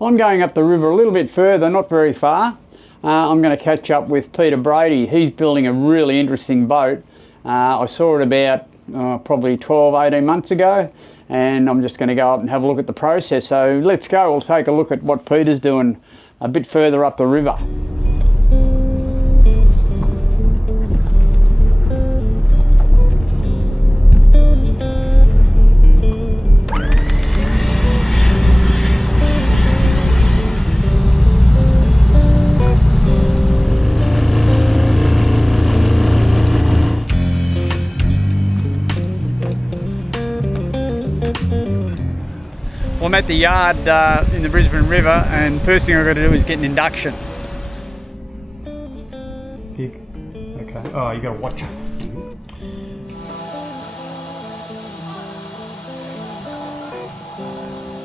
I'm going up the river a little bit further, not very far. I'm going to catch up with Peter Brady. He's building a really interesting boat. I saw it about probably 12, 18 months ago, and I'm just going to go up and have a look at the process. So let's go, we'll take a look at what Peter's doing a bit further up the river. Well, I'm at the yard in the Brisbane River, and first thing I've got to do is get an induction. Okay. Oh, you got to watch it.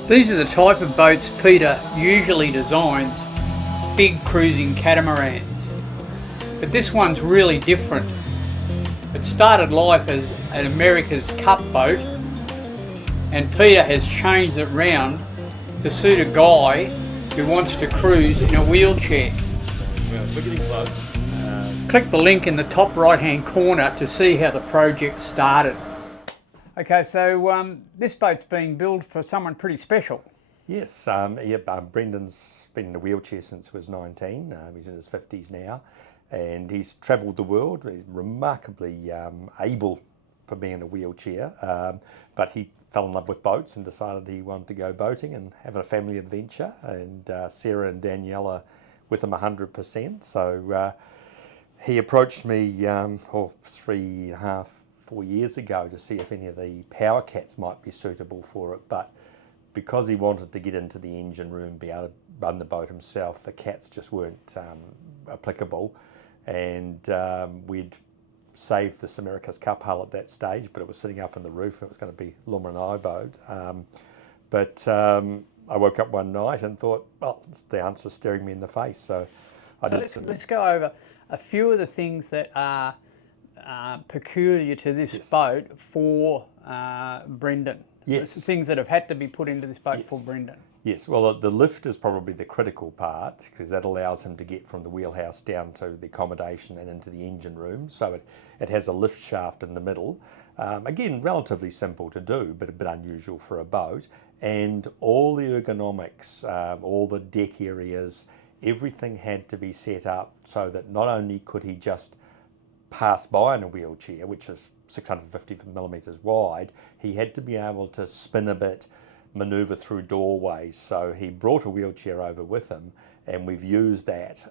These are the type of boats Peter usually designs, big cruising catamarans. But this one's really different. It started life as an America's Cup boat, and Peter has changed it round to suit a guy who wants to cruise in a wheelchair. Click the link in the top right hand corner to see how the project started. Okay, so this boat's being built for someone pretty special. Yes, Brendan's been in a wheelchair since he was 19. He's in his 50s now, and he's travelled the world. He's remarkably able for being in a wheelchair, but he fell in love with boats and decided he wanted to go boating and have a family adventure, and Sarah and Danielle are with him 100%. So he approached me 3.5, 4 years ago to see if any of the power cats might be suitable for it, but because he wanted to get into the engine room, be able to run the boat himself, the cats just weren't applicable, and we'd saved this America's Cup hull at that stage, but it was sitting up in the roof and it was going to be Lumber and I boat. I woke up one night and thought, well, the answer's staring me in the face. So let's go over a few of the things that are peculiar to this boat for Brendan. Yes. Things that have had to be put into this boat for Brendan. Yes, well, the lift is probably the critical part, because that allows him to get from the wheelhouse down to the accommodation and into the engine room. So it has a lift shaft in the middle. Again, relatively simple to do, but a bit unusual for a boat. And all the ergonomics, all the deck areas, everything had to be set up so that not only could he just pass by in a wheelchair, which is 650 millimetres wide, he had to be able to spin a bit, manoeuvre through doorways. So he brought a wheelchair over with him, and we've used that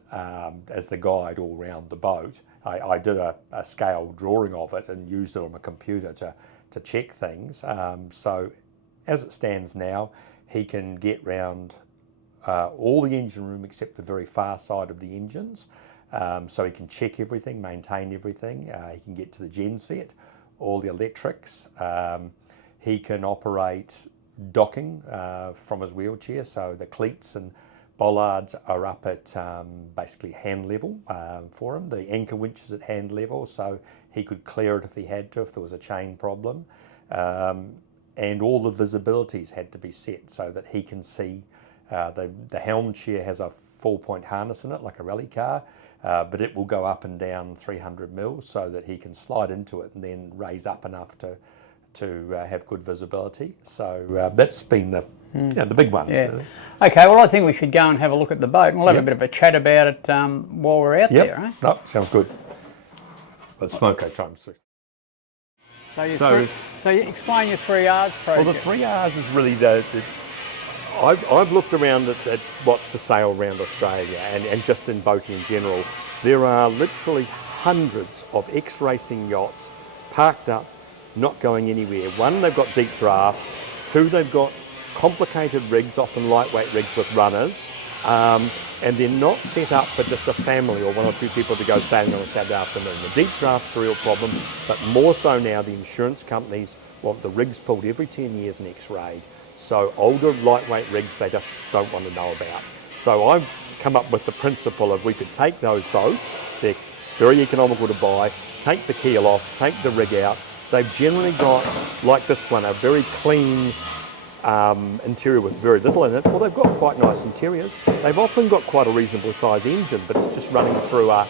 as the guide all around the boat. I did a scale drawing of it and used it on a computer to check things. So as it stands now, he can get round all the engine room except the very far side of the engines. So he can check everything, maintain everything. He can get to the gen set, all the electrics. He can operate docking from his wheelchair, so the cleats and bollards are up at basically hand level for him. The anchor winch is at hand level, so he could clear it if he had to, if there was a chain problem. And all the visibilities had to be set so that he can see. The helm chair has a 4-point harness in it, like a rally car, but it will go up and down 300 mils so that he can slide into it and then raise up enough to have good visibility. So that's been the big ones. Yeah. Okay, well, I think we should go and have a look at the boat, and we'll have a bit of a chat about it while we're out there, eh? No, sounds good. But smoke time. So you explain your 3 R's project. Well, the 3 R's is really I've looked around at what's for sale around Australia and just in boating in general. There are literally hundreds of ex-racing yachts parked up, not going anywhere. 1, they've got deep draft. 2, they've got complicated rigs, often lightweight rigs with runners, and they're not set up for just a family or 1 or 2 people to go sailing on a Saturday afternoon. The deep draft's a real problem, but more so now the insurance companies want the rigs pulled every 10 years and x-rayed. So older lightweight rigs they just don't want to know about. So I've come up with the principle of we could take those boats, they're very economical to buy, take the keel off, take the rig out. They've generally got, like this one, a very clean interior with very little in it, well, they've got quite nice interiors. They've often got quite a reasonable size engine, but it's just running through a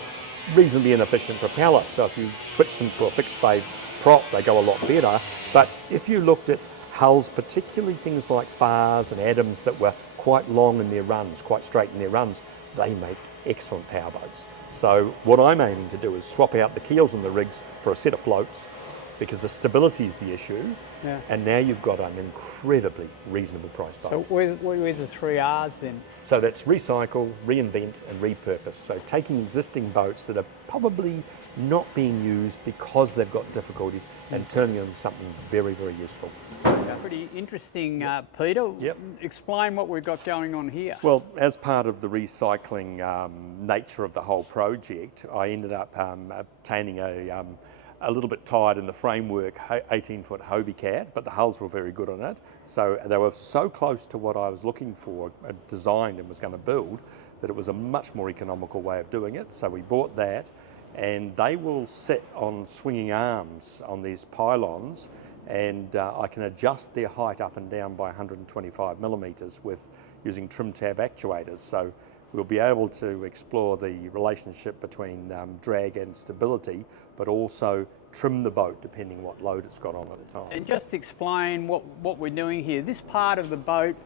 reasonably inefficient propeller. So if you switch them to a fixed spade prop, they go a lot better. But if you looked at hulls, particularly things like Fars and Adams that were quite long in their runs, quite straight in their runs, they make excellent powerboats. So what I'm aiming to do is swap out the keels and the rigs for a set of floats, because the stability is the issue, and now you've got an incredibly reasonable price boat. So where's the 3 R's then? So that's recycle, reinvent and repurpose. So taking existing boats that are probably not being used because they've got difficulties and turning them into something very, very useful. Pretty interesting, Peter. Yep. Explain what we've got going on here. Well, as part of the recycling nature of the whole project, I ended up obtaining a little bit tired in the framework 18-foot Hobie Cat, but the hulls were very good on it. So they were so close to what I was looking for, designed and was going to build, that it was a much more economical way of doing it. So we bought that, and they will sit on swinging arms on these pylons, and I can adjust their height up and down by 125 millimetres with using trim tab actuators. So we'll be able to explore the relationship between drag and stability, but also trim the boat depending what load it's got on at the time. And just explain what we're doing here. This part of the boat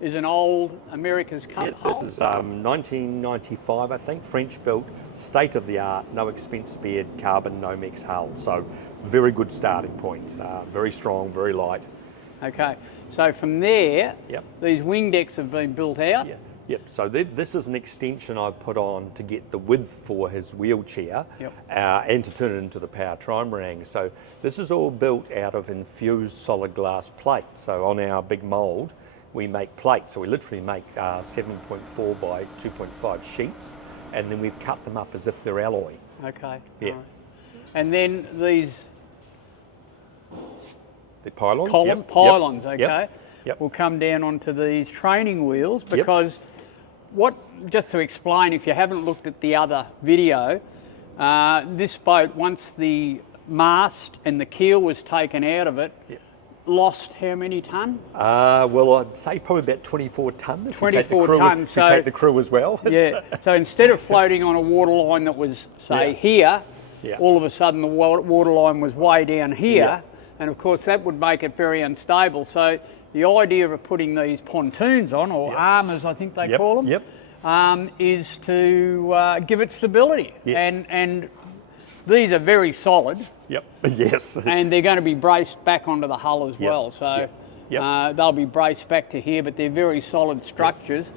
is an old America's Cup hull. This is 1995, I think, French built, state of the art, no expense spared, carbon Nomex hull. So very good starting point, very strong, very light. Okay, so from there, these wing decks have been built out. Yep, so this is an extension I've put on to get the width for his wheelchair and to turn it into the power trimaran. So this is all built out of infused solid glass plate. So on our big mould, we make plates. So we literally make 7.4 by 2.5 sheets, and then we've cut them up as if they're alloy. Okay. Yeah. Right. And then these the pylons? Pylons, okay. Yep. Will come down onto these training wheels because just to explain, if you haven't looked at the other video, this boat, once the mast and the keel was taken out of it, lost how many tonne? Well, I'd say probably about 24 tonne. 24 tonne. If you take the crew as well. Yeah, so instead of floating on a waterline that was, say, here, all of a sudden the waterline was way down here, and of course that would make it very unstable. So the idea of putting these pontoons on, or armours I think they call them, is to give it stability. And these are very solid. Yes. And they're going to be braced back onto the hull as well. So they'll be braced back to here, but they're very solid structures.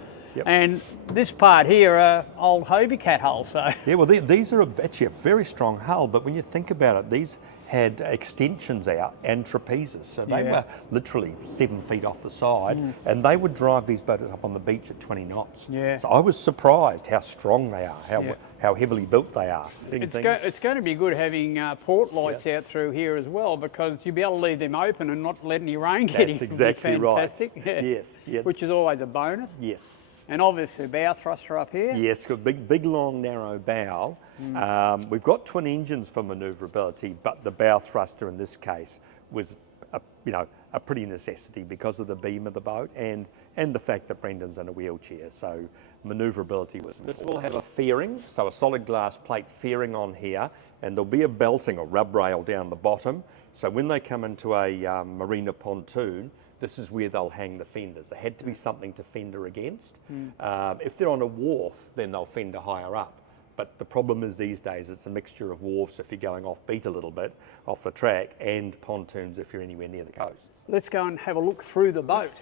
And this part here are old Hobie Cat hulls. So. Yeah, well, these are actually a very strong hull, but when you think about it, these had extensions out and trapezes, so they were literally 7 feet off the side, and they would drive these boats up on the beach at 20 knots. So I was surprised how strong they are, how heavily built they are. It's going to be good having port lights out through here as well, because you'll be able to leave them open and not let any rain get in. That's exactly fantastic. Right. Yes. Which is always a bonus. Yes. And obviously bow thruster up here. Yes, got big, long, narrow bow. We've got twin engines for manoeuvrability, but the bow thruster in this case was, a pretty necessity because of the beam of the boat and the fact that Brendan's in a wheelchair. So manoeuvrability was. This will have a fairing, so a solid glass plate fairing on here, and there'll be a belting or rub rail down the bottom. So when they come into a marina pontoon, this is where they'll hang the fenders. There had to be something to fender against. If they're on a wharf, then they'll fender higher up. But the problem is these days it's a mixture of wharfs if you're going off beat a little bit, off the track, and pontoons if you're anywhere near the coast. Let's go and have a look through the boat.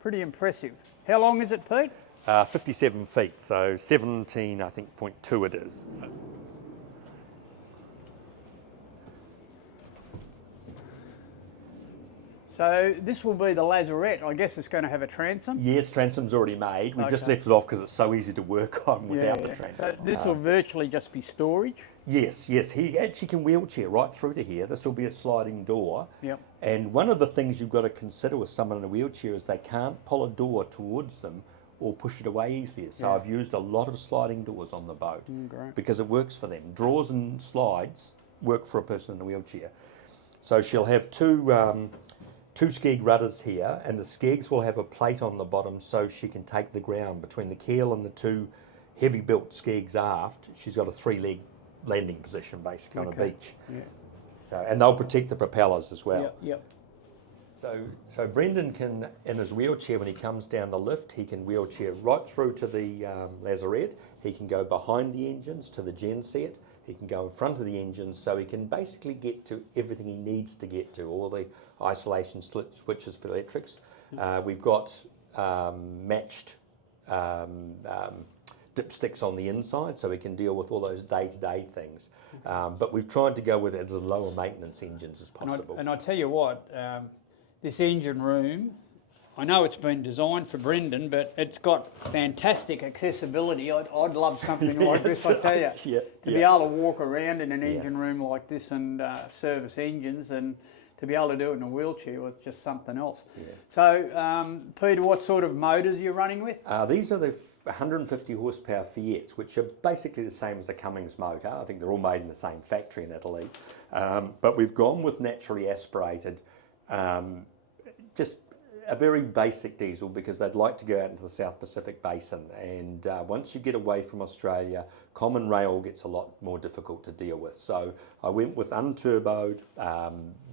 Pretty impressive. How long is it, Pete? 57 feet, so 17, I think, 0.2 it is. So this will be the lazarette. I guess it's going to have a transom? Yes, transom's already made. We just left it off because it's so easy to work on without the transom. So this will virtually just be storage? Yes. He actually can wheelchair right through to here. This will be a sliding door. And one of the things you've got to consider with someone in a wheelchair is they can't pull a door towards them or push it away easily. So I've used a lot of sliding doors on the boat because it works for them. Drawers and slides work for a person in a wheelchair. So she'll have two 2 skeg rudders here, and the skegs will have a plate on the bottom so she can take the ground between the keel and the 2 heavy built skegs aft. She's got a 3-leg landing position basically on a beach. Yeah. So, and they'll protect the propellers as well. Yep. So Brendan can, in his wheelchair, when he comes down the lift, he can wheelchair right through to the lazarette. He can go behind the engines to the gen set. He can go in front of the engines, so he can basically get to everything he needs to get to, all the isolation switches for electrics. We've got matched dipsticks on the inside, so we can deal with all those day-to-day things. But we've tried to go with it as lower maintenance engines as possible. And I tell you what, this engine room, I know it's been designed for Brendan, but it's got fantastic accessibility. I'd love something like this, I tell you. To be able to walk around in an engine room like this and service engines, and to be able to do it in a wheelchair was just something else. So, Peter, what sort of motors are you running with? These are the 150 horsepower Fiats, which are basically the same as the Cummins motor. I think they're all made in the same factory in Italy. But we've gone with naturally aspirated, just a very basic diesel, because they'd like to go out into the South Pacific Basin, and once you get away from Australia, common rail gets a lot more difficult to deal with. So I went with unturboed.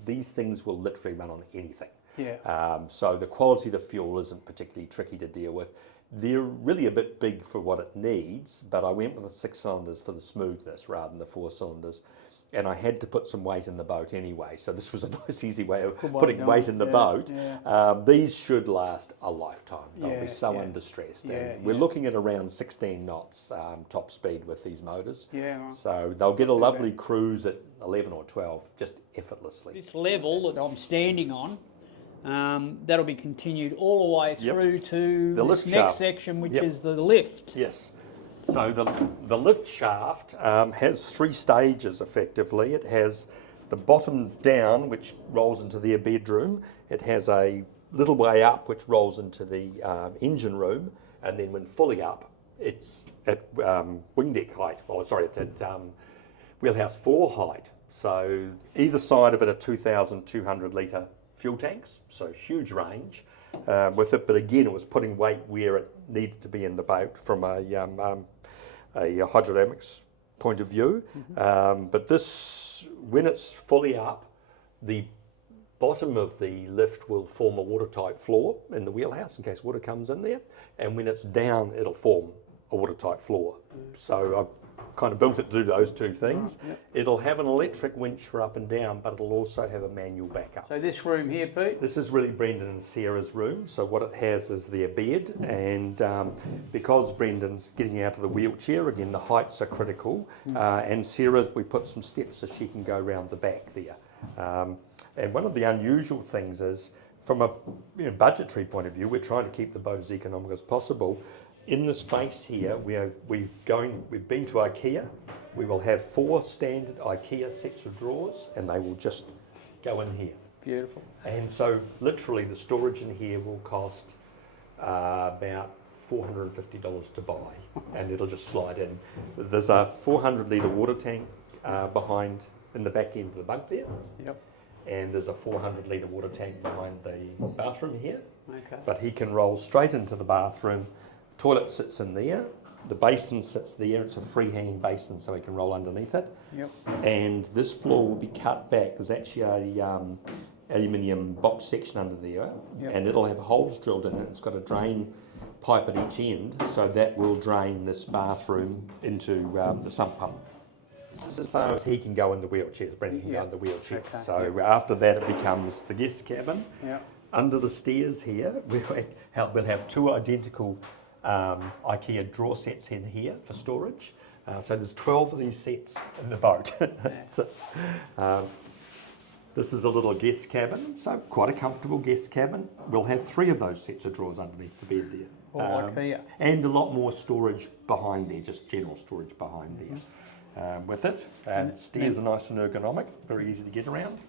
These things will literally run on anything. So the quality of the fuel isn't particularly tricky to deal with. They're really a bit big for what it needs, but I went with the 6 cylinders for the smoothness rather than the 4 cylinders. And I had to put some weight in the boat anyway, so this was a nice easy way of putting weight in the boat. These should last a lifetime. They'll be so undistressed. And we're looking at around 16 knots top speed with these motors. So they'll get a lovely cruise at 11 or 12 just effortlessly. This level that I'm standing on, that'll be continued all the way through to the this next section, which is the lift. Yes. So the lift shaft has 3 stages effectively. It has the bottom down, which rolls into their bedroom. It has a little way up, which rolls into the engine room. And then when fully up, it's at wing deck height. Well, sorry, it's at wheelhouse 4 height. So either side of it are 2,200 litre fuel tanks, so huge range with it. But again, it was putting weight where it needed to be in the boat from a hydrodynamics point of view. But this, when it's fully up, the bottom of the lift will form a watertight floor in the wheelhouse in case water comes in there. And when it's down, it'll form a watertight floor. So I kind of built it to do those 2 things. It'll have an electric winch for up and down, but it'll also have a manual backup. So this room here, Pete? This is really Brendan and Sarah's room. So what it has is their bed, and because Brendan's getting out of the wheelchair, again, the heights are critical, and Sarah's, we put some steps so she can go around the back there. And one of the unusual things is, from a budgetary point of view, we're trying to keep the boat as economic as possible. In the space here, we've been to IKEA. We will have 4 standard IKEA sets of drawers, and they will just go in here. Beautiful. And so literally the storage in here will cost about $450 to buy, and it'll just slide in. There's a 400 litre water tank behind in the back end of the bunk there. And there's a 400 litre water tank behind the bathroom here. But he can roll straight into the bathroom. Toilet sits in there, the basin sits there. It's a freehanging basin, so he can roll underneath it. And this floor will be cut back. There's actually a aluminium box section under there, and it'll have holes drilled in it. It's got a drain pipe at each end, so that will drain this bathroom into the sump pump. As far as he can go in the wheelchair, Brendan can go in the wheelchair. So after that, it becomes the guest cabin. Under the stairs here, we'll have 2 identical IKEA drawer sets in here for storage. So there's 12 of these sets in the boat. So, this is a little guest cabin, so quite a comfortable guest cabin. We'll have 3 of those sets of drawers underneath the bed there. IKEA. And a lot more storage behind there, just general storage behind there with it. Stairs are nice and ergonomic, very easy to get around.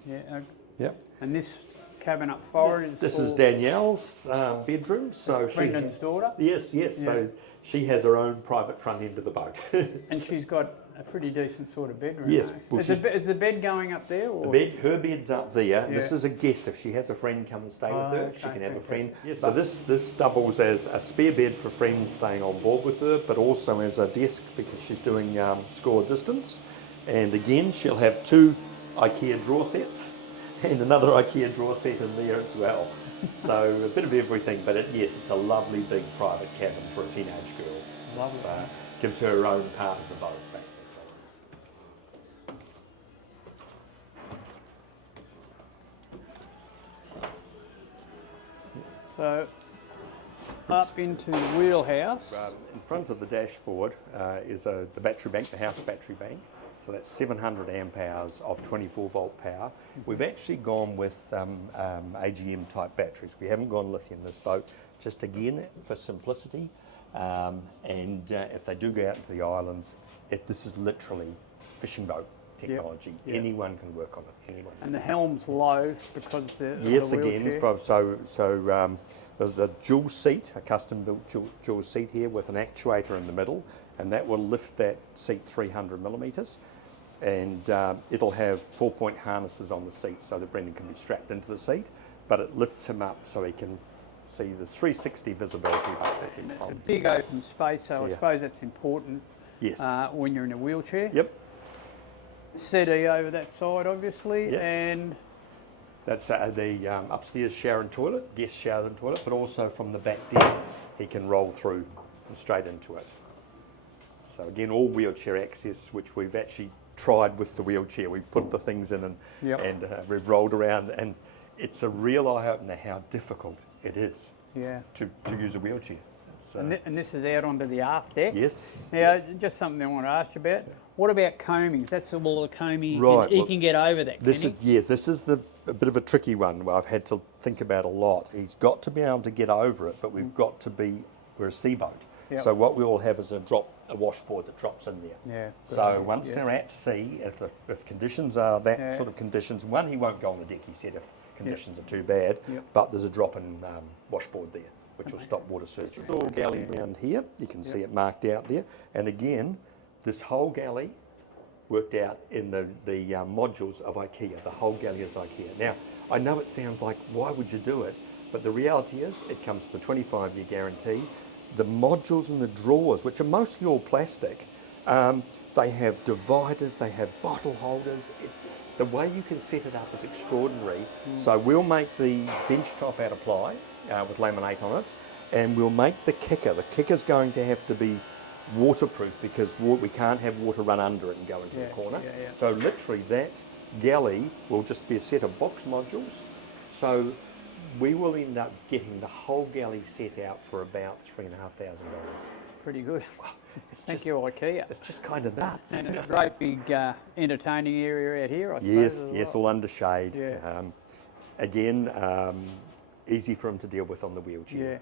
And this cabin up forward is This is Danielle's bedroom. So Brendan's daughter? Yes. So she has her own private front end of the boat. And she's got a pretty decent sort of bedroom. Yes, eh? well, Is the bed going up there? Or? Her bed's up there. Yeah. This is a guest. If she has a friend come and stay with her, she Okay, can have a friend. fantastic. Yes, so this doubles as a spare bed for friends staying on board with her, but also as a desk because she's doing score distance. And again, she'll have 2 IKEA drawer sets and another IKEA drawer set in there as well. So a bit of everything, but yes, it's a lovely big private cabin for a teenage girl. Lovely. So gives her her own part of the boat, basically. So up into the wheelhouse. In front of the dashboard is the battery bank, the house battery bank. So that's 700 amp hours of 24 volt power. We've actually gone with AGM type batteries. We haven't gone lithium this boat, just again for simplicity. And if they do go out into the islands, this is literally fishing boat technology. Yep. Anyone can work on it. Anyone. And the helm's low because the Yes, the again, wheelchair. there's a dual seat, a custom built dual seat here with an actuator in the middle, and that will lift that seat 300 millimetres. And it'll have 4-point harnesses on the seat so that Brendan can be strapped into the seat, but it lifts him up so he can see the 360 visibility basically. It's a big open space, so I suppose that's important. Yes. When you're in a wheelchair. Yep. Settee over that side, obviously, Yes. and That's the upstairs shower and toilet, guest shower and toilet, but also from the back deck he can roll through and straight into it. So again, all wheelchair access, which we've actually tried with the wheelchair. We put the things in and, we've rolled around, and it's a real eye-opener how difficult it is to use a wheelchair. And this is out onto the aft deck. Yes. Now, just something I want to ask you about. What about combings? That's all the combing. Right. He can get over that. This is a bit of a tricky one where I've had to think about a lot. He's got to be able to get over it, but we're a seaboat. Yep. So what we will have is a washboard that drops in there. Yeah. So once they're at sea, if conditions are that sort of conditions, one, he won't go on the deck, he said, if conditions are too bad, but there's a drop-in washboard there, which will stop water surge. There's a little galley around here, you can see it marked out there, and again, this whole galley worked out in the modules of IKEA. The whole galley is IKEA. Now, I know it sounds like, why would you do it? But the reality is, it comes with a 25-year guarantee. The modules and the drawers, which are mostly all plastic, they have dividers, they have bottle holders. The way you can set it up is extraordinary. So we'll make the bench top out of ply with laminate on it, and we'll make the kicker. The kicker's going to have to be waterproof because we can't have water run under it and go into the corner. So literally that galley will just be a set of box modules. So we will end up getting the whole galley set out for about $3,500. Pretty good. Thank you, IKEA. It's just kind of nuts. And it's a great big entertaining area out here, I suppose. Yes, all under shade. Yeah. Again, easy for them to deal with on the wheelchair.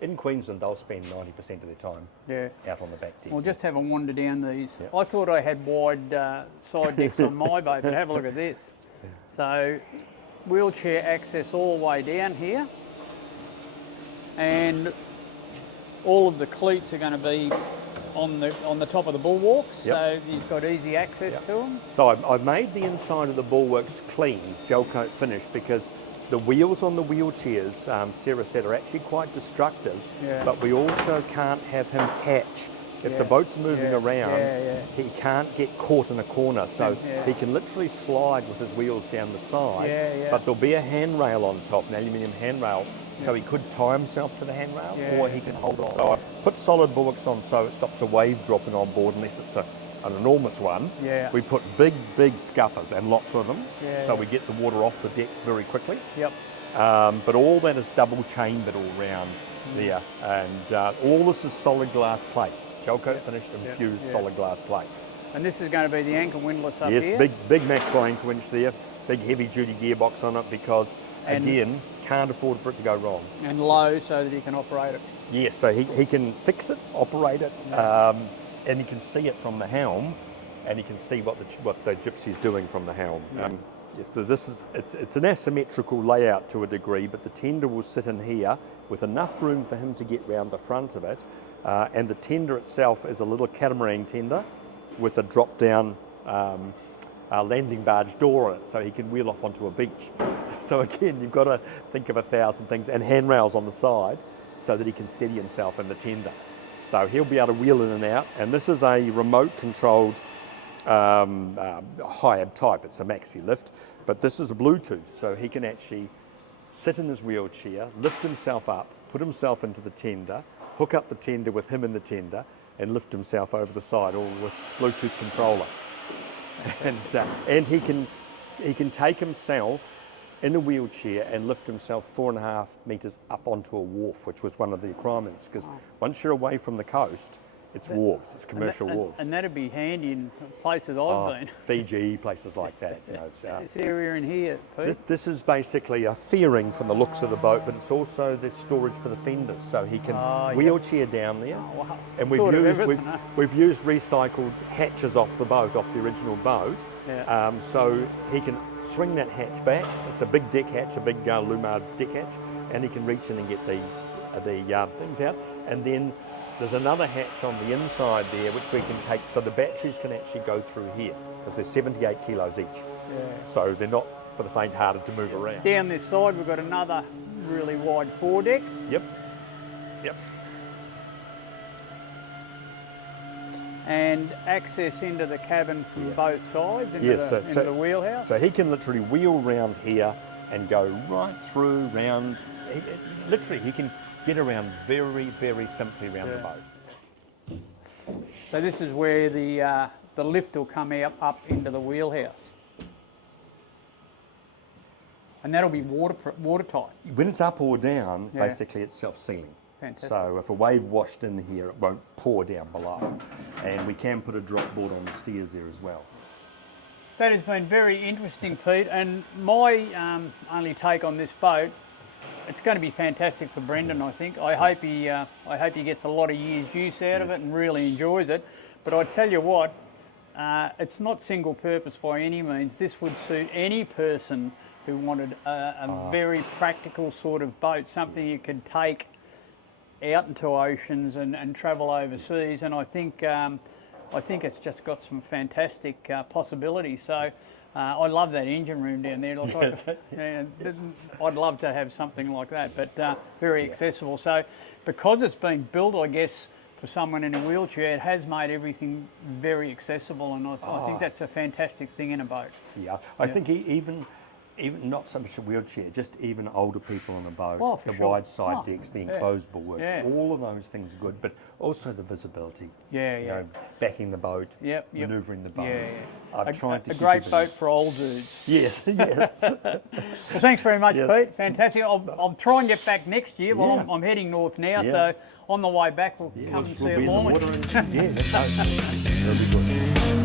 In Queensland, they'll spend 90% of their time out on the back deck. We'll just have a wander down these. I thought I had wide side decks on my boat, but have a look at this. So, wheelchair access all the way down here, and all of the cleats are going to be on the top of the bulwarks, so you've got easy access to them. So I've made the inside of the bulwarks clean, gel coat finish, because the wheels on the wheelchairs, Sarah said, are actually quite destructive, but we also can't have him catch. If the boat's moving around, he can't get caught in a corner, so he can literally slide with his wheels down the side, but there'll be a handrail on top, an aluminium handrail, so he could tie himself to the handrail, or he can hold on. So I put solid bulwarks on so it stops a wave dropping on board unless it's an enormous one. We put big scuppers, and lots of them, so we get the water off the decks very quickly. But all that is double chambered all round there, and all this is solid glass plate. Gel coat finished and fused solid glass plate. And this is going to be the anchor windlass up here? Yes, big Maxwell anchor winch there, big heavy duty gearbox on it because, again, can't afford for it to go wrong. And low so that he can operate it? Yes, so he can fix it, operate it, and he can see it from the helm, and he can see what the gypsy's doing from the helm. So it's an asymmetrical layout to a degree, but the tender will sit in here with enough room for him to get round the front of it. And the tender itself is a little catamaran tender, with a drop-down landing barge door on it, so he can wheel off onto a beach. So again, you've got to think of 1,000 things, and handrails on the side so that he can steady himself in the tender. So he'll be able to wheel in and out, and this is a remote-controlled high-ab type. It's a maxi lift, but this is a Bluetooth, so he can actually sit in his wheelchair, lift himself up, put himself into the tender, hook up the tender with him in the tender, and lift himself over the side, all with Bluetooth controller. And he can take himself in a wheelchair and lift himself 4.5 metres up onto a wharf, which was one of the requirements, because once you're away from the coast, it's wharves, it's commercial wharves. And that'd be handy in places I've been. Fiji, places like that. You know, this area in here, Pete. This is basically a fairing from the looks of the boat, but it's also the storage for the fenders, so he can wheelchair down there. Oh, wow. And we've used recycled hatches off the boat, off the original boat, so he can swing that hatch back. It's a big deck hatch, a big Lumar deck hatch, and he can reach in and get the things out. And then there's another hatch on the inside there which we can take, so the batteries can actually go through here, because they're 78 kilos each. So they're not for the faint-hearted to move around. Down this side we've got another really wide foredeck. Yep. And access into the cabin from both sides, into the wheelhouse. So he can literally wheel round here and go right through, round. Literally, he can get around very, very simply around the boat. So this is where the lift will come out up into the wheelhouse. And that'll be watertight. When it's up or down, basically it's self-sealing. Fantastic. So if a wave washed in here, it won't pour down below. And we can put a drop board on the stairs there as well. That has been very interesting, Pete, and my only take on this boat, it's going to be fantastic for Brendan, I think. I hope he gets a lot of years' use out of it and really enjoys it. But I tell you what, it's not single purpose by any means. This would suit any person who wanted a very practical sort of boat, something you could take out into oceans and travel overseas. And I think it's just got some fantastic possibilities. So I love that engine room down there. I'd love to have something like that, but very accessible. So because it's been built, I guess, for someone in a wheelchair, it has made everything very accessible, and I think that's a fantastic thing in a boat. Yeah, I think even not so much a wheelchair, just even older people on a boat, the wide side decks, the enclosed bulwarks, all of those things are good, but also the visibility. You know, backing the boat, manoeuvring the boat. I've tried to a great boat for old dudes. Yes. Well, thanks very much, Pete. Fantastic. I'll try and get back next year. Well, I'm heading north now, so on the way back we'll come and see a launch. That'll be good.